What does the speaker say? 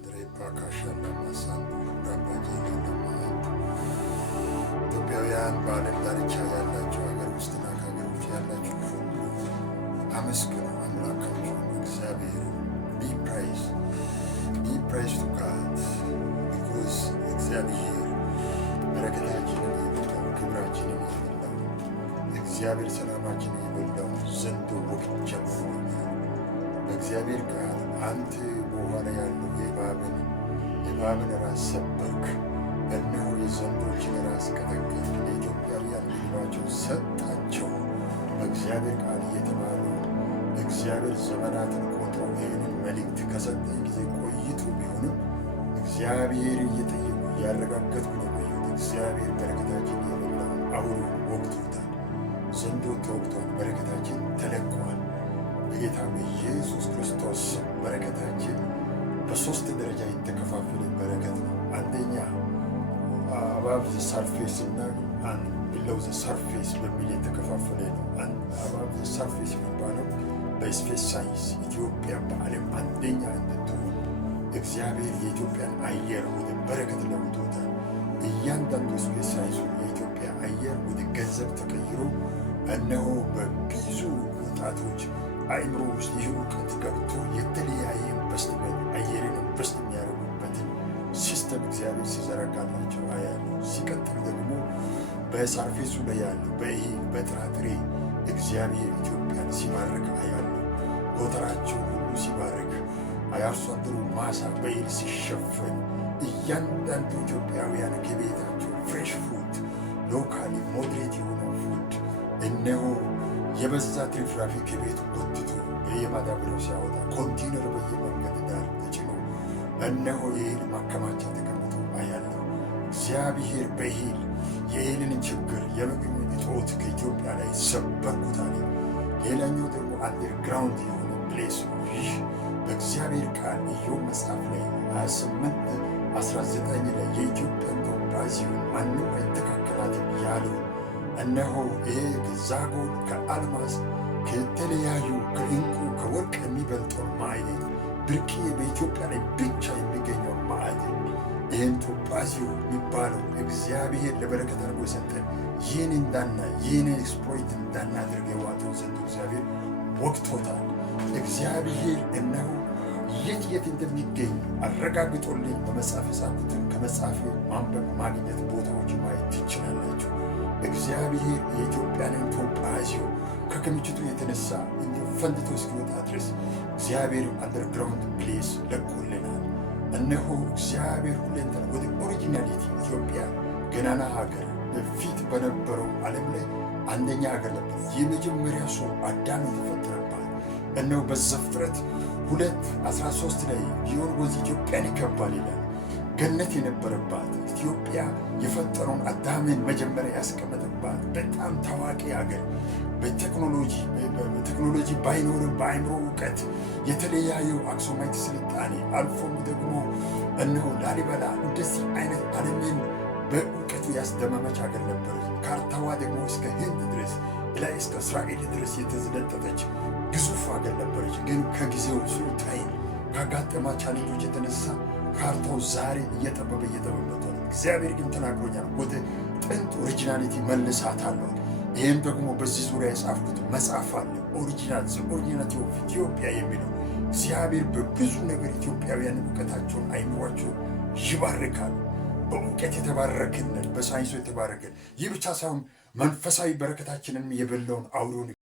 Madre Pakashana Masandu Rabajini ኢትዮጵያውያን በዓለም ዳርቻ ያላችሁ ሀገር ውስጥና ከሀገር ውጭ ያላችሁ ሁሉ አመስግኑ አምላካችሁን እግዚአብሔር። Be praised to God because እግዚአብሔር በረከታችንን የበላው ክብራችንን የበላው እግዚአብሔር ሰላማችንን የበላው ዘንዶ ወቅት ጀምሮኛል። በእግዚአብሔር ቃል አንተ በኋላ ያለው የእባብን ራስ ሰበርክ፣ እነሆ የዘንዶችን ራስ ቀጠቀጥ፣ ለኢትዮጵያውያን ምግባቸው ሰጣቸው። በእግዚአብሔር ቃል እየተባለው እግዚአብሔር ዘመናትን ቆጥሮ ይህንን መልእክት ከሰጠኝ ጊዜ ቆይቶ ቢሆንም እግዚአብሔር እየጠየቁ እያረጋገጥኩ የቆየሁት እግዚአብሔር በረከታችን የበላውን አሁኑ ወቅቶታል። ዘንዶ ተወቅቷል፣ በረከታችን ተለቋል። በጌታ በኢየሱስ ክርስቶስ በረከታችን በሶስት ደረጃ የተከፋፈለ በረከት ነው። አንደኛ አባብ ዘ ሰርፌስ እና ቢሎው ዘ ሰርፌስ በሚል የተከፋፈለ ነው። አባብ ዘ ሰርፌስ የሚባለው በስፔስ ሳይንስ ኢትዮጵያ በዓለም አንደኛ እንድትሆን እግዚአብሔር የኢትዮጵያን አየር ወደ በረከት ለውጦታል። እያንዳንዱ ስፔስ ሳይንሱ የኢትዮጵያ አየር ወደ ገንዘብ ተቀይሮ እነሆ በብዙ ወጣቶች አእምሮ ውስጥ ይህ እውቀት ገብቶ የተለያየ ኢንቨስትመንት አየርን ኢንቨስት የሚያደርጉበትን ሲስተም እግዚአብሔር ሲዘረጋላቸው አያለሁ። ሲቀጥል ደግሞ በሰርፌሱ ላይ ያለው በእህል በጥራጥሬ እግዚአብሔር ኢትዮጵያን ሲባርክ አያለሁ። ጎተራቸው ሁሉ ሲባርክ፣ አርሶ አደሩ ማሳ በእህል ሲሸፈን፣ እያንዳንዱ ኢትዮጵያውያን ከቤታቸው ፍሬሽ ፉድ ሎካሊ ሞዴሬት የሆነው ፉድ እነሆ የበዛ ትርፍራፊ ከቤቱ ጎትቶ በየማዳበሪያው ሲያወጣ ኮንቴነር በየመንገድ ዳር ተጭኖ እነሆ የእህል ማከማቻ ተቀምጦ አያለሁ። እግዚአብሔር በእህል የእህልን ችግር የምግብ እጦት ከኢትዮጵያ ላይ ሰበርኩታል። ሌላኛው ደግሞ አንደርግራውንድ የሆነ ፕሌስ ይህ በእግዚአብሔር ቃል ኢዮብ መጽሐፍ ላይ 28:19 ላይ የኢትዮጵያን ቶጳዚዮን ማንም አይተካከላትም ያለው እነሆ ይሄ ከዛጎል ከአልማዝ ከተለያዩ ከዕንቁ ከወርቅ የሚበልጠው ማዕድን ብርቅዬ በኢትዮጵያ ላይ ብቻ የሚገኘው ማዕድን ይህን ቶጳዚዮን የሚባለው እግዚአብሔር ለበረከት አድርጎ የሰጠን ይህን እንዳናይ ይህን ኤክስፕሎይት እንዳናደርግ የዋጠው ዘንድ እግዚአብሔር ወቅቶታል። እግዚአብሔር እነሆ የት እንደሚገኝ አረጋግጦልኝ በመጽሐፍ የጻፉትን ከመጽሐፍ ማንበብ ማግኘት ቦታዎች ማየት ትችላላችሁ። እግዚአብሔር የኢትዮጵያንን ቶጳዚዮን ከክምችቱ የተነሳ እንዲሁ ፈንድቶ እስኪወጣ ድረስ እግዚአብሔር አንደርግራውንድ ፕሌስ ለቆልናል። እነሆ እግዚአብሔር ሁሌንተና ወደ ኦሪጂናሊቲ ኢትዮጵያ ገናና ሀገር በፊት በነበረው ዓለም ላይ አንደኛ ሀገር ነበር። የመጀመሪያ ሰው አዳም የተፈጠረባት እነሆ በዘፍጥረት 2:13 ላይ ጊዮን ወንዝ ኢትዮጵያን ይከባል ይላል። ገነት የነበረባት ኢትዮጵያ የፈጠረውን አዳምን መጀመሪያ ያስቀመጠባት በጣም ታዋቂ ሀገር በቴክኖሎጂ ባይኖርም በአእምሮ እውቀት የተለያዩ አክሱማይት ስልጣኔ አልፎም ደግሞ እነሆ ላሊበላ እንደዚህ አይነት ዓለምን በእውቀቱ ያስደመመች ሀገር ነበረች። ካርታዋ ደግሞ እስከ ህንድ ድረስ ላይ እስከ እስራኤል ድረስ የተዘለጠጠች ግዙፍ ሀገር ነበረች። ግን ከጊዜው ሱልጣይን ካጋጠማ ቻሌንጆች የተነሳ ካርታው ዛሬ እየጠበበ መጥቷል። እግዚአብሔር ግን ተናግሮኛል፣ ወደ ጥንት ኦሪጂናሊቲ መልሳታለሁ። ይህም ደግሞ በዚህ ዙሪያ የጻፍኩት መጽሐፍ አለ፣ ኦሪጂናሊቲ ኦፍ ኢትዮጵያ የሚለው እግዚአብሔር በብዙ ነገር ኢትዮጵያውያን እውቀታቸውን አይምሯቸውን ይባርካል። በእውቀት የተባረክንን በሳይንሱ የተባረክን ይህ ብቻ ሳይሆን መንፈሳዊ በረከታችንን የበላውን አውሬውን